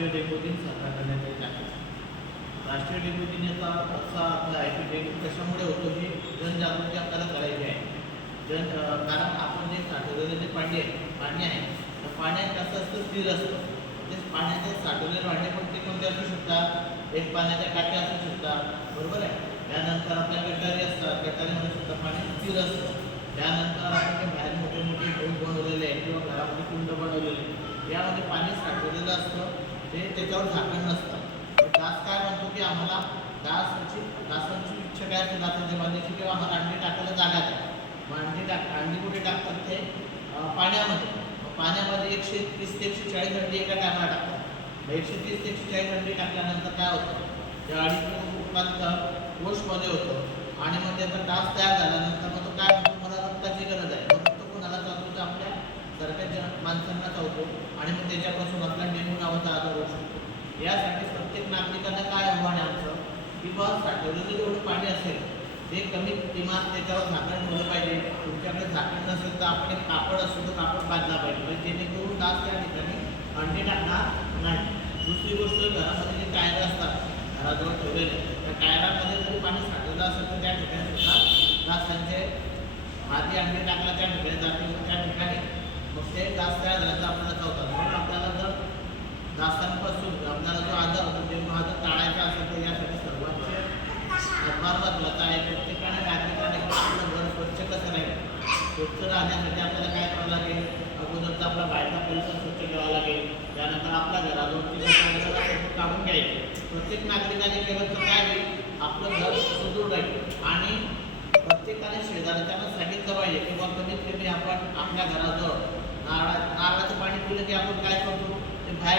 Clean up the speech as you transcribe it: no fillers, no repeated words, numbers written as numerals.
राष्ट्रीय डेंग्यू दिन साजरा करण्यात येत आहे. राष्ट्रीय डेंग्यू दिन याचा असा अर्थ आहे की डेंग्यू कशामुळे होतो ही जनजागृती आपल्याला करायची आहे. कारण आपण जे साठवलेले जे पाणी आहे तर पाण्यात कसं असतं, स्थिर असतं. तेच पाण्याचे साठवलेले भांडे पण ते कोणते असू शकतात, एक पाण्याच्या टाक्या असू शकतात, बरोबर आहे. त्यानंतर आपल्या गटारी असतात, गटारीमध्ये सुद्धा पाणी स्थिर असतं. त्यानंतर आपण जे बाहेर मोठे मोठे डोल बनवलेले आहेत किंवा घरामध्ये कुंड बनवलेले यामध्ये पाणी साठवलेलं असतं, ते त्याच्यावर झाकण नसतं. डास काय म्हणतो की आम्हाला डासांची इच्छा काय असते, डासांच्या बांधायची किंवा आम्हाला अंडी टाकायला जागा द्या. मग अंडी कुठे टाकतात ते पाण्यामध्ये. पाण्यामध्ये 130 ते 140 अंडी एका टायमाला टाकतात. 130 ते 140 अंडी टाकल्यानंतर काय होतं, त्या अळीचं रूपांतर कोषमध्ये होतं आणि मग त्याचा डास तयार झाल्यानंतर मग तो काय म्हणतो, मला रक्ताची गरज आहे. मग रक्त कोणाला चालतो, तर आपल्या सारख्या माणसांना चालतो आणि मग त्याच्यापासून आपला डेंग्यू नावाचा आजार होऊ शकतो. यासाठी प्रत्येक नागरिकांना काय आव्हान आहे आमचं, की बा साठवलेलं जेवढं पाणी असेल ते कमी किमान त्याच्यावर झाकण ठेवलं पाहिजे. तुमच्याकडे झाकण नसेल तर आपण एक कापड असतो तो कापड बांधला पाहिजे, जेणेकरून डास त्या ठिकाणी अंडे टाकणार नाही. दुसरी गोष्ट, घरामध्ये जे टायर असतात घराजवळ ठेवलेले, त्या टायरामध्ये जरी पाणी साठवलं असेल तर त्या ठिकाणी सुद्धा डासांचे आधी अंडे टाकला त्या ठिकाणी जातील, त्या ठिकाणी मग ते डास तयार झाल्याचं आपल्याला कळतात. म्हणून आपल्याला जर डासांपासून आपल्याला जो आजार होतो डेंग्यू हा जर टाळायचा असेल तर यासाठी सर्वांचे हातभार महत्त्वाचा आहे. प्रत्येकाने नागरिकाने घर स्वच्छ कसं राहील, स्वच्छ राहण्यासाठी आपल्याला काय करावं लागेल, अगोदरचा आपला बाहेरचा परिसर स्वच्छ ठेवावा लागेल. त्यानंतर आपल्या घराजवळची काढून घ्यायची. प्रत्येक नागरिकाने केलं तर काय होईल, आपलं घर सुदृढ राहील. आणि प्रत्येकाने शेजारच्यानं सांगितलं पाहिजे की बा कमीत कमी आपण आपल्या घराजवळ नारळाचं पाणी पिलं की आपण काय करतो, ते बाहेर